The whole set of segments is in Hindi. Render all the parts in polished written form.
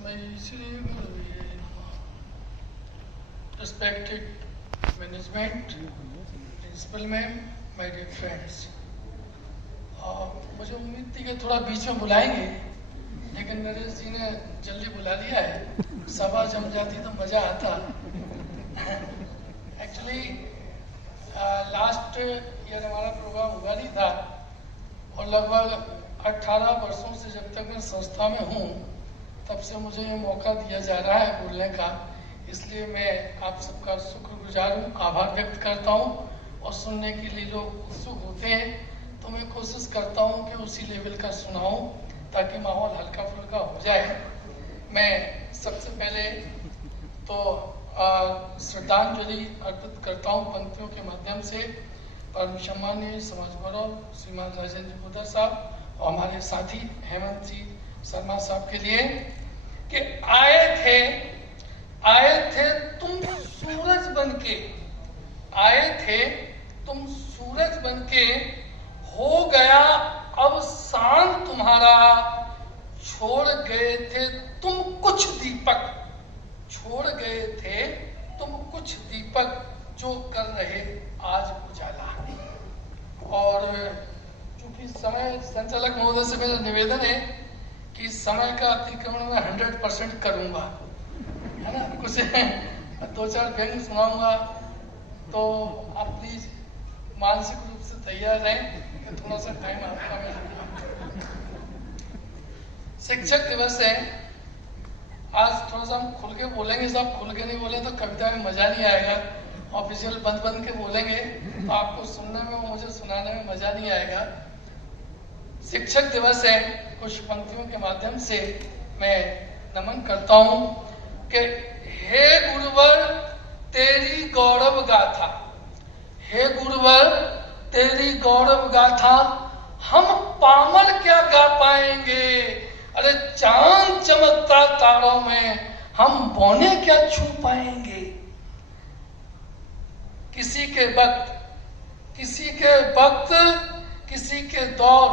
तस्मै श्री गुरुवे नमः। Respected management, principal ma'am, my dear friends, मुझे उम्मीद थी कि थोड़ा बीच में बुलाएंगे, लेकिन नरेश जी ने जल्दी बुला लिया है। सभा जम जाती तो मजा आता। एक्चुअली लास्ट ईयर हमारा प्रोग्राम हुआ नहीं था और लगभग 18 वर्षों से जब तक मैं संस्था में हूँ तब से मुझे ये मौका दिया जा रहा है बोलने का, इसलिए मैं आप सबका शुक्रगुजार हूँ, आभार व्यक्त करता हूँ। और सुनने के लिए लोग उत्सुक होते हैं तो मैं कोशिश करता हूँ कि उसी लेवल का सुनाऊँ ताकि माहौल हल्का फुल्का हो जाए। मैं सबसे पहले तो श्रद्धांजलि अर्पित करता हूँ पंक्तियों के माध्यम से परम सम्मानीय समाज गौरव श्रीमान राजेंद्र पोदर साहब और हमारे साथी हेमंत जी शर्मा साहब के लिए कि आए थे तुम सूरज बनके, आए थे तुम सूरज बनके, हो गया अब शान तुम्हारा, छोड़ गए थे तुम कुछ दीपक, छोड़ गए थे तुम कुछ दीपक जो कर रहे आज उजाला। और चूंकि समय संचालक महोदय से मेरा निवेदन है कि समय का अतिक्रमण मैं 100% करूंगा, है ना। कुछ 2-4 व्यंग सुनाऊंगा तो आप प्लीज मानसिक रूप से तैयार रहें कि थोड़ा सा टाइम आपका मैं लूंगा। शिक्षक दिवस है आज, थोड़ा सा हम खुल के बोलेंगे। सब खुल के नहीं बोले तो कविता में मजा नहीं आएगा। ऑफिशियल बंद के बोलेंगे तो आपको सुनने में, मुझे सुनाने में मजा नहीं आएगा। शिक्षक दिवस है, कुछ पंक्तियों के माध्यम से मैं नमन करता हूं कि हे गुरुवर तेरी गौरव गाथा, हे गुरुवर तेरी गौरव गाथा, हम पामर क्या गा पाएंगे। अरे चांद चमकता तारों में हम बौने क्या छू पाएंगे। किसी के वक्त, किसी के वक्त, किसी के दौर,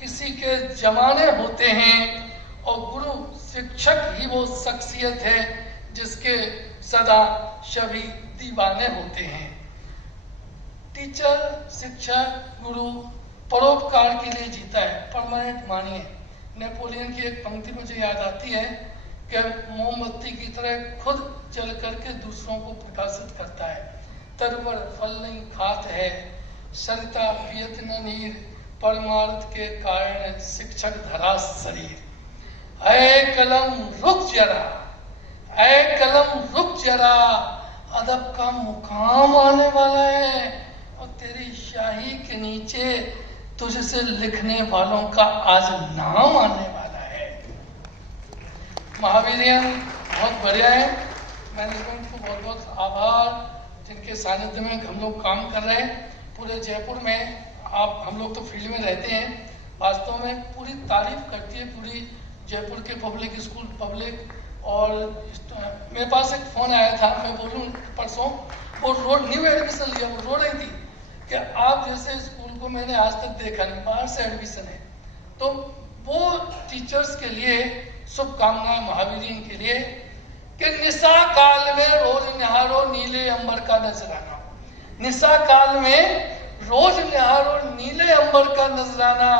किसी के जमाने होते हैं और गुरु शिक्षक ही वो शख्सियत है जिसके सदा सभी दीवाने होते हैं। टीचर, शिक्षक, गुरु परोपकार के लिए जीता है, परमानेंट मानिए। नेपोलियन की एक पंक्ति मुझे याद आती है कि मोमबत्ती की तरह खुद जल करके दूसरों को प्रकाशित करता है। तरवर फल नहीं खात है, सरिता पियत न नीर, परमार्थ के कारण शिक्षक धरा शरीर। ऐ कलम रुक जरा, ऐ कलम रुक जरा, अदब का मुकाम आने वाला है और तेरी शाही के नीचे तुझसे लिखने वालों का आज नाम आने वाला है। महावीरियन बहुत बढ़िया है। मैनेजमेंट को बहुत बहुत आभार जिनके सानिध्य में हम लोग काम कर रहे हैं। पूरे जयपुर में आप, हम लोग तो फील्ड में रहते हैं, वास्तव में पूरी तारीफ करती है पूरी जयपुर के पब्लिक स्कूल पब्लिक। और मेरे पास एक फोन आया था, मैं बोलूँ परसों, वो रोड न्यू एडमिशन लिया, वो रो रही थी कि आप जैसे स्कूल को मैंने आज तक देखा नहीं, बाहर से एडमिशन है। तो वो टीचर्स के लिए शुभकामनाएं महावीरियन के लिए कि निशा काल में रोज निहारो नीले अंबर का नजराना, निशा काल में रोज निहारो नीले अंबर का नजराना,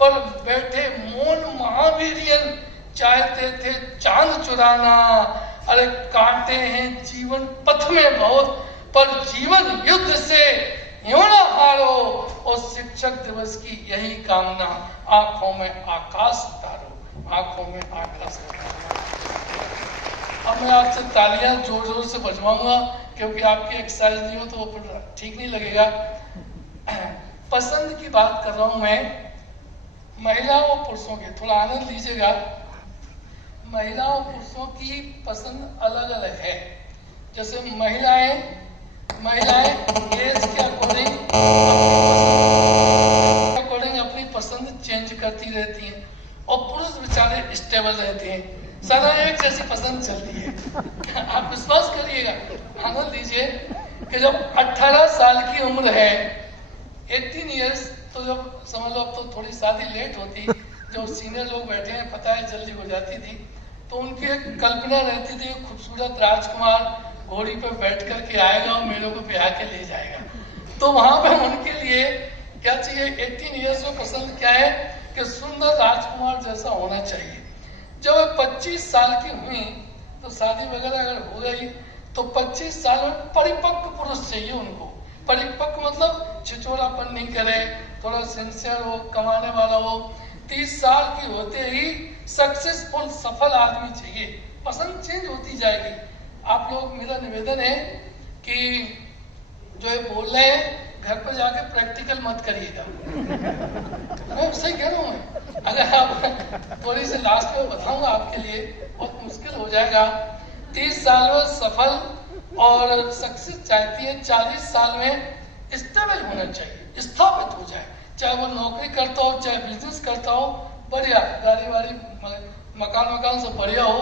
पर बैठे मौन महावीरियन चाहते थे चांद चुराना। अरे काटे हैं जीवन पथ में बहुत, पर जीवन युद्ध से यूं ना हारो। और शिक्षक दिवस की यही कामना, आंखों में आकाश उतारो, आंखों में आकाश उतारो। अब मैं आपसे तालियां जोर जोर से बजवाऊंगा क्योंकि आपकी एक्सरसाइज नहीं हो तो वो ठीक नहीं लगेगा। पसंद की बात कर रहा हूं मैं, महिलाओं और पुरुषों के, थोड़ा आनंद लीजिएगा। महिलाओं पुरुषों की पसंद अलग अलग है। जैसे महिलाएं एज के अकॉर्डिंग अपनी पसंद चेंज करती रहती हैं और पुरुष बेचारे स्टेबल रहते हैं, सदा एक जैसी पसंद चलती है। आप विश्वास करिएगा, आनंद लीजिए कि जब 18 साल की उम्र है, 18 इयर्स, तो जब समझ लो अब तो थोड़ी शादी लेट होती, जो सीनियर लोग बैठे हैं पता है जल्दी हो जाती थी। तो उनकी एक कल्पना रहती थी, खूबसूरत राजकुमार घोड़ी पर बैठ करके आएगा और मेरे को ब्याह के ले जाएगा। तो वहां पे उनके लिए क्या चाहिए, 18 ईयर्स में पसंद क्या है कि सुंदर राजकुमार जैसा होना चाहिए। जब 25 साल की हुई तो शादी वगैरह अगर हो गई तो 25 साल में परिपक्व पुरुष चाहिए उनको। परिपक्व मतलब छिछोरापन नहीं करे, थोड़ा सिंसियर हो, कमाने वाला हो। 30 साल की होते ही सक्सेसफुल सफल आदमी चाहिए। पसंद चेंज होती जाएगी। आप लोग, मेरा निवेदन है कि जो है बोल रहे हैं घर पर जाके प्रैक्टिकल मत करिएगा। मैं सही कह रहा हूँ। मैं अगर आप थोड़ी सी लास्ट में बताऊंगा आपके लिए बहुत मुश्किल हो जाएगा। 30 साल में सफल और सक्सेस चाहती है, 40 साल में स्टेबल होना चाहिए, स्थापित हो जाए, चाहे वो नौकरी करता हो चाहे बिजनेस करता हो, बढ़िया गाड़ी वाड़ी मकान से बढ़िया हो।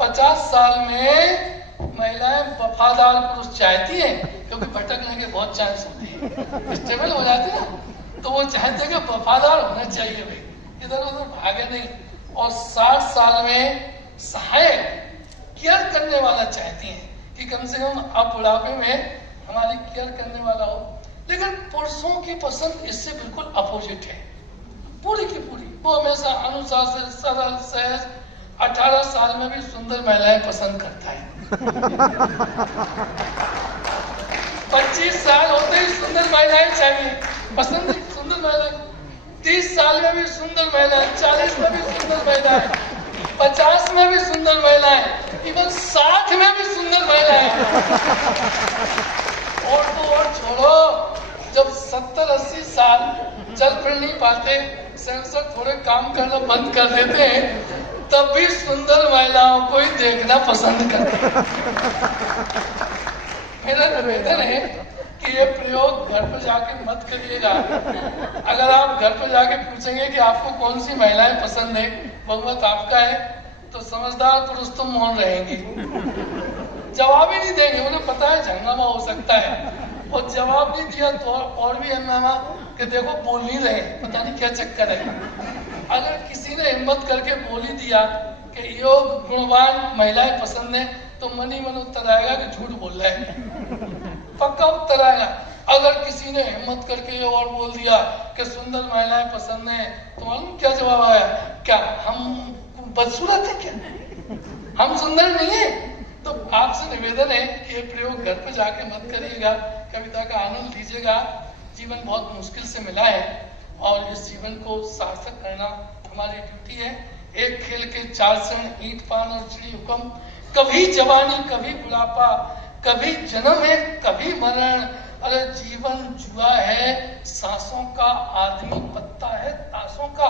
50 साल में महिलाएं वफादार पुरुष चाहती हैं, क्योंकि भटकने के बहुत चांस होते हैं, स्टेबल हो जाते हैं ना, तो वो चाहते हैं कि वफादार होना चाहिए भाई, इधर उधर भागे नहीं। और 60 साल में सहायक केयर करने वाला चाहती हैं कि कम से कम अब बुढ़ापे में हमारी केयर करने वाला हो। लेकिन पुरुषों की पसंद इससे बिल्कुल अपोजिट है, पूरी की पूरी। वो हमेशा अनुशासित, सरल, सहज। 18 साल में भी सुंदर महिलाएं पसंद करता है। 25 साल होते ही सुंदर महिलाएं चाहिए, पसंद सुंदर महिलाएं। 30 साल में भी सुंदर महिलाएं, 40 में भी सुंदर महिलाएं, 50 में भी सुंदर महिलाएं, इवन 60 में भी सुंदर महिलाएं। और तो और छोड़ो, जब 70-80 साल चल फिर नहीं पाते, सेंसर थोड़े काम करना बंद कर देते हैं, तब भी सुंदर महिलाओं को ही देखना पसंद करते हैं। मेरा निवेदन है कि ये प्रयोग घर पर जाके मत करिएगा। अगर आप घर पर जाके पूछेंगे कि आपको कौन सी महिलाएं पसंद है, बहुमत आपका है, तो समझदार पुरुष तो मौन रहेंगे, जवाब ही नहीं देंगे। उन्हें पता है हंगामा हो सकता है, और जवाब नहीं दिया तो और भी हंगामा कि देखो बोल नहीं रहे, पता नहीं क्या चक्कर है। अगर किसी ने हिम्मत करके बोल ही दिया कि योग गुणवान महिलाएं पसंद है, तो मन ही मन उत्तर आएगा कि झूठ बोल रहा है, पक्का उत्तर आएगा। अगर किसी ने हिम्मत करके ये और बोल दिया कि सुंदर महिलाएं पसंद है, तो मालूम क्या जवाब आया, क्या हम बदसूरत है, क्या हम सुंदर नहीं है? तो आपसे निवेदन है कि ये प्रयोग घर पे जाके मत करिएगा, कविता का आनंद लीजिएगा। जीवन बहुत मुश्किल से मिला है और इस जीवन को सार्थक करना हमारी ड्यूटी है। एक खेल के 4 क्षण, ईंट पान और चिड़ी हुक्म, कभी जवानी कभी बुढ़ापा, कभी जन्म है कभी मरण। अरे जीवन जुआ है, सांसों का आदमी पत्ता है ताशों का।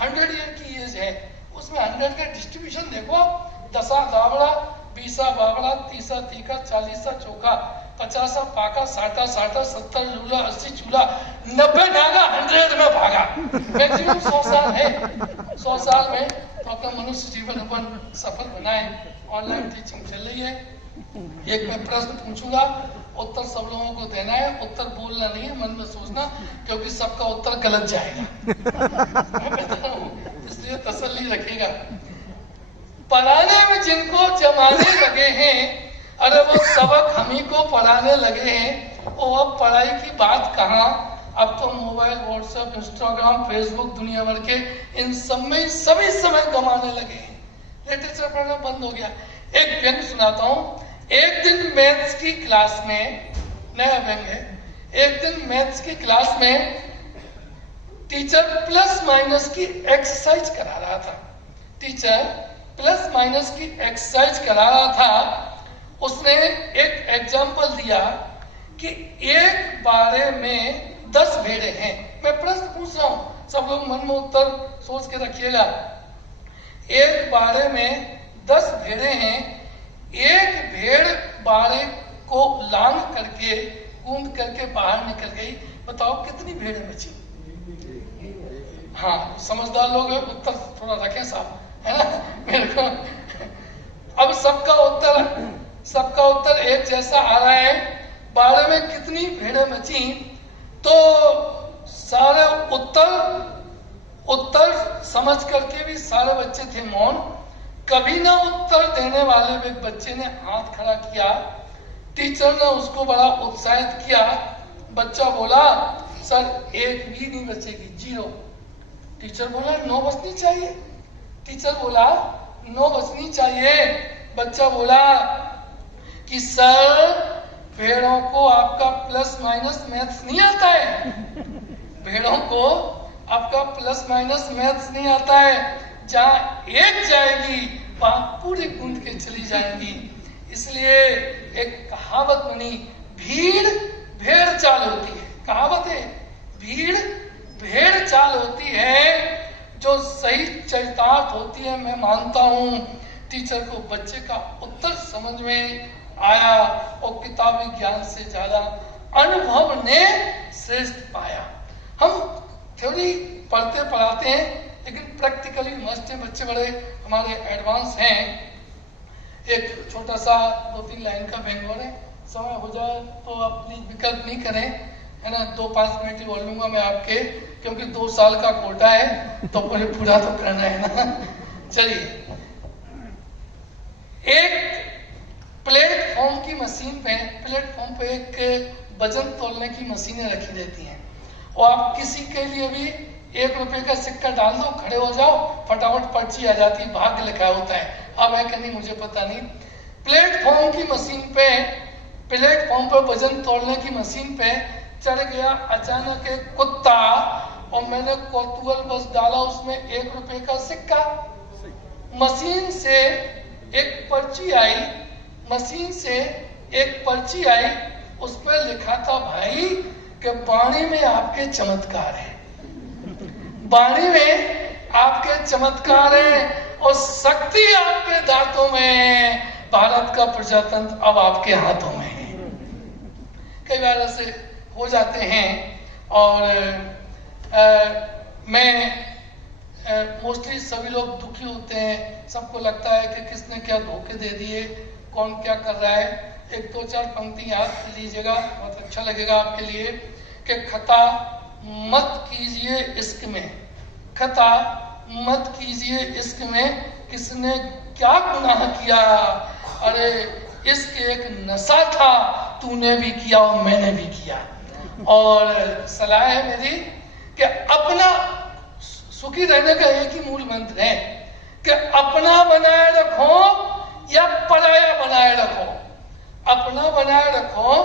100 ईयर की एज है, उसमें 100 का डिस्ट्रीब्यूशन देखो, 10 दावड़ा, 20 बावड़ा, 30 तीखा, 40 चोखा, 50 पाका, 60 साटा, 70 लूला, 80 चूल्हा, 90 डागा, 100 में भागा। मैक्सिमम 100 साल है। 100 साल में तो अपना मनुष्य जीवन अपन सफल बनाए। ऑनलाइन टीचिंग चल रही है। एक मैं प्रश्न पूछूंगा, उत्तर सब लोगों को देना है। उत्तर बोलना नहीं है, मन में सोचना, क्योंकि सबका उत्तर गलत जाएगा। मैं बता रहा हूँ, इसलिए तसल्ली रखिएगा। पढ़ाने में जिनको जमाने लगे हैं, अरे वो सबक हम ही को पढ़ाने लगे हैं। वो अब पढ़ाई की बात कहाँ, अब तो मोबाइल, व्हाट्सएप, इंस्टाग्राम, फेसबुक, दुनिया भर के इन सब में सभी समय गंवाने लगे हैं। लिटरेचर पढ़ना बंद हो गया। एक व्यंग सुनाता हूँ। एक दिन मैथ्स की क्लास में, नया व्यंग है, एक दिन मैथ्स की क्लास में टीचर प्लस माइनस की एक्सरसाइज करा रहा था। टीचर प्लस माइनस की एक्सरसाइज करा रहा था। उसने एक एग्जाम्पल दिया कि एक बारे में 10 भेड़े हैं। मैं प्रश्न पूछ रहा हूं, सब लोग मन में उत्तर सोच के रखिएगा। एक बारे में 10 भेड़े हैं, एक भेड़ बारे को लांग करके कूद करके बाहर निकल गई। बताओ कितनी भेड़ें बची? हाँ, समझदार लोग उत्तर थोड़ा रखें साहब, है ना मेरे को। अब सबका उत्तर एक जैसा आ रहा है। बारे में कितनी भेड़ें बची, तो सारे उत्तर समझ करके भी सारे बच्चे थे मौन। कभी ना उत्तर देने वाले एक बच्चे ने हाथ खड़ा किया। टीचर ने उसको बड़ा उत्साहित किया। बच्चा बोला सर एक भी नहीं बचेगी, 0। टीचर बोला 9 बचनी चाहिए। टीचर बोला 9 बचनी चाहिए। बच्चा बोला कि सर भेड़ों को आपका प्लस माइनस मैथ्स नहीं आता है, भेड़ों को आपका प्लस माइनस मैथ्स नहीं आता है। जहां एक जाएगी वहां पूरी गूंज के चली जाएंगी। इसलिए एक कहावत बनी, भीड़ भेड़ चाल होती है। कहावत है, भीड़ भेड़ चाल होती है जो सही चरितार्थ होती है। मैं मानता हूं टीचर को बच्चे का उत्तर समझ में आया और किताबी ज्ञान से ज्यादा अनुभव ने श्रेष्ठ पाया। हम थ्योरी पढ़ते पढ़ाते हैं लेकिन प्रैक्टिकली मस्ट है। बच्चे बड़े हमारे एडवांस हैं। एक छोटा सा 2-3 लाइन का बेंगलोर है, समय हो जाए तो आप प्लीज विकल्प नहीं करें, है ना। 2-5 मिनट ही बोल लूंगा मैं आपके, क्योंकि 2 साल का कोटा है तो पूरा तो करना है ना। चलिए, एक प्लेटफॉर्म की मशीन पे, प्लेटफॉर्म पे एक वजन तोलने की मशीनें रखी रहती हैं और आप किसी के लिए भी 1 रुपए का सिक्का डाल दो, खड़े हो जाओ, फटाफट पर्ची आ जाती है, भाग्य लिखा होता है। अब है कि नहीं मुझे पता नहीं। प्लेटफॉर्म की मशीन पे, प्लेटफॉर्म पर वजन तोलने की मशीन पे चढ़ गया अचानक एक कुत्ता और मैंने कौतूहल बस डाला उसमें 1 रुपए का सिक्का। मशीन से एक पर्ची आई, मशीन से एक पर्ची आई, उस पर लिखा था भाई कि वाणी में आपके चमत्कार है, वाणी में आपके चमत्कार है और शक्ति आपके दांतों में, भारत का प्रजातंत्र अब आपके हाथों में है। कई बार ऐसे हो जाते हैं और मैं मोस्टली सभी लोग दुखी होते हैं। सबको लगता है कि किसने क्या धोखे दे दिए, कौन क्या कर रहा है। 1-2-4 पंक्ति याद लीजिएगा, बहुत अच्छा लगेगा आपके लिए कि खता मत कीजिए इश्क में, खता मत कीजिए इश्क में, किसने क्या गुनाह किया, अरे इश्क एक नशा था, तूने भी किया और मैंने भी किया। और सलाह है मेरी कि अपना सुखी रहने का एक ही मूल मंत्र है कि अपना बनाए रखो या पराया बनाए रखो, अपना बनाए रखो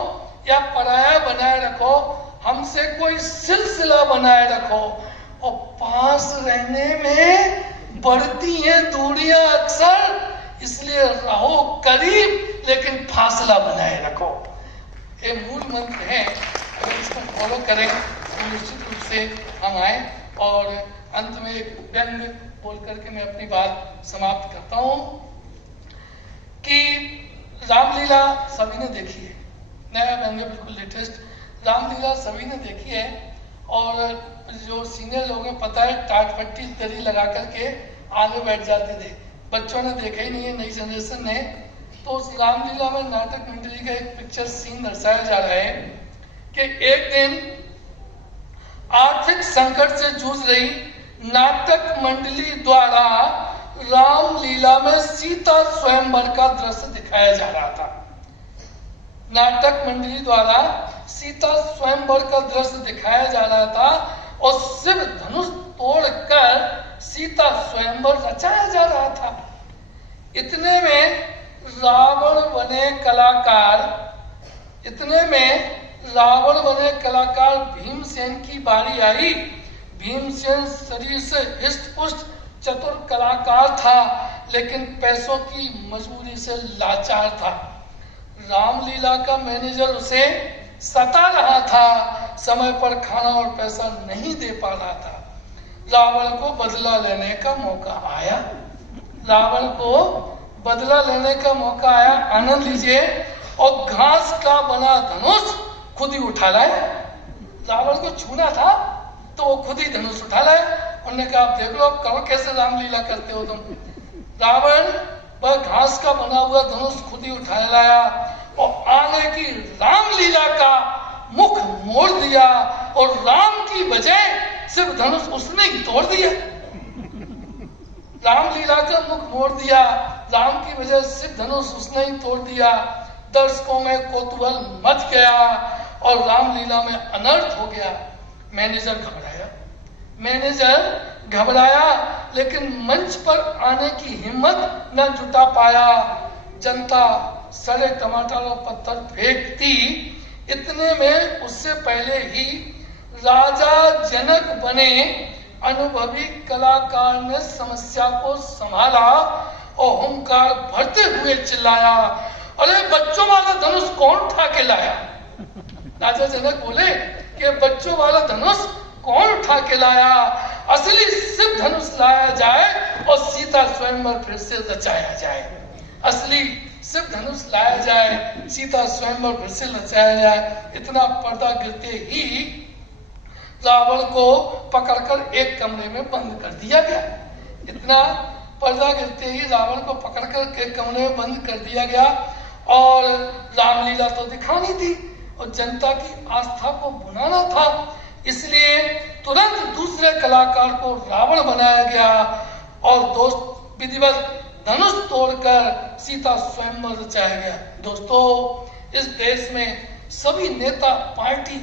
या पराया बनाए रखो, हमसे कोई सिलसिला बनाए रखो। और पास रहने में बढ़ती हैं दूरियां अक्सर, इसलिए रहो करीब लेकिन फासला बनाए रखो। ये मूल मंत्र है, अगर इसको फॉलो करें तो निश्चित रूप से हम आए। और अंत में एक व्यंग बोल करके मैं अपनी बात समाप्त करता हूं कि रामलीला सभी ने देखी है, नया व्यंग बिल्कुल लेटेस्ट। रामलीला सभी ने देखी है और जो सीनियर लोग हैं पता है टाट पट्टी दरी लगा करके आगे बैठ जाते थे। बच्चों ने देखा ही नहीं है, नई जनरेशन ने। तो उस रामलीला में नाटक मंडली का एक पिक्चर सीन दर्शाया जा रहा है कि एक दिन आर्थिक संकट से जूझ रही नाटक मंडली द्वारा रामलीला में सीता स्वयंवर का दृश्य दिखाया जा रहा था। नाटक मंडली द्वारा सीता स्वयंवर का दृश्य दिखाया जा रहा था और शिव धनुष तोड़कर सीता स्वयंवर रचाया जा रहा था। इतने में रावण बने कलाकार, इतने में रावण बने कलाकार भीमसेन की बारी आई। भीमसेन शरीर से हिष्ट पुष्ट चतुर कलाकार था, लेकिन पैसों की मजबूरी से लाचार था। रामलीला का मैनेजर उसे सता रहा था, समय पर खाना और पैसा नहीं दे पा रहा था। रावण को बदला लेने का मौका आया, रावण को बदला लेने का मौका आया। आनंद लीजिए। और घास का बना धनुष खुद ही उठा लाए। रावण को छूना था तो वो खुद ही धनुष उठा लाए। उन्होंने कहा आप देख लो आप कहो कैसे रामलीला करते हो तुम। रावण वह घास का बना हुआ धनुष खुद ही उठा लाया और आगे की रामलीला का मुख मोड़ दिया और राम की बजाय सिर्फ धनुष उसने ही तोड़ दिया। रामलीला का मुख मोड़ दिया, राम की वजह से धनुष उसने ही तोड़ दिया। दर्शकों में कौतूहल मच गया और रामलीला में अनर्थ हो गया। मैनेजर घबराया लेकिन मंच पर आने की हिम्मत न जुटा पाया। जनता सड़े टमाटर और पत्थर फेंकती, इतने में उससे पहले ही राजा जनक बने अनुभवी कलाकार ने समस्या को संभाला और हुंकार भरते हुए चिल्लाया, अरे बच्चों वाला धनुष कौन उठा के लाया? राजा जनक बोले कि बच्चों वाला धनुष कौन उठा के लाया? असली शिव धनुष लाया जाए और सीता स्वयंवर फिर से रचाया जाए। असली शिव धनुष लाया जाए, सीता स्वयंवर फिर से रचाया जाए। इतना पर्दा गिरते ही रावण को पकड़कर एक कमरे में बंद कर दिया गया। इतना पर्दा गिरते ही रावण को पकड़कर एक कमरे में बंद कर दिया गया और रामलीला तो दिखानी थी और जनता की आस्था को बुनाना था, इसलिए तुरंत दूसरे कलाकार को रावण बनाया गया और दोस्त विधिवत धनुष तोड़कर सीता स्वयंवर रचाया गया। दोस्तों, इस देश में सभी नेता पार्टी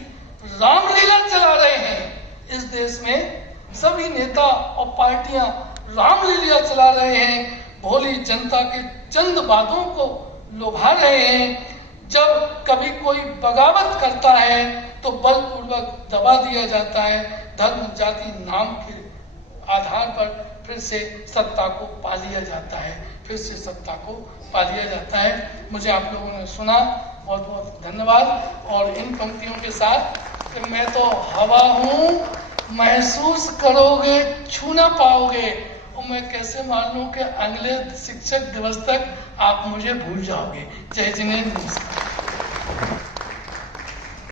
रामलीला चला रहे हैं। इस देश में सभी नेता और पार्टियां रामलीला चला रहे हैं, भोली जनता के चंद बातों को लुभा रहे हैं। जब कभी कोई बगावत करता है तो बलपूर्वक दबा दिया जाता है। धर्म जाति नाम के आधार पर फिर से सत्ता को पा लिया जाता है, फिर से सत्ता को पा लिया जाता है। मुझे आप लोगों ने सुना, बहुत बहुत धन्यवाद। और इन पंक्तियों के साथ कि मैं तो हवा हूँ, महसूस करोगे छू ना पाओगे, और मैं कैसे मान लूं कि अगले शिक्षक दिवस तक आप मुझे भूल जाओगे। जय जिनेन्द्र।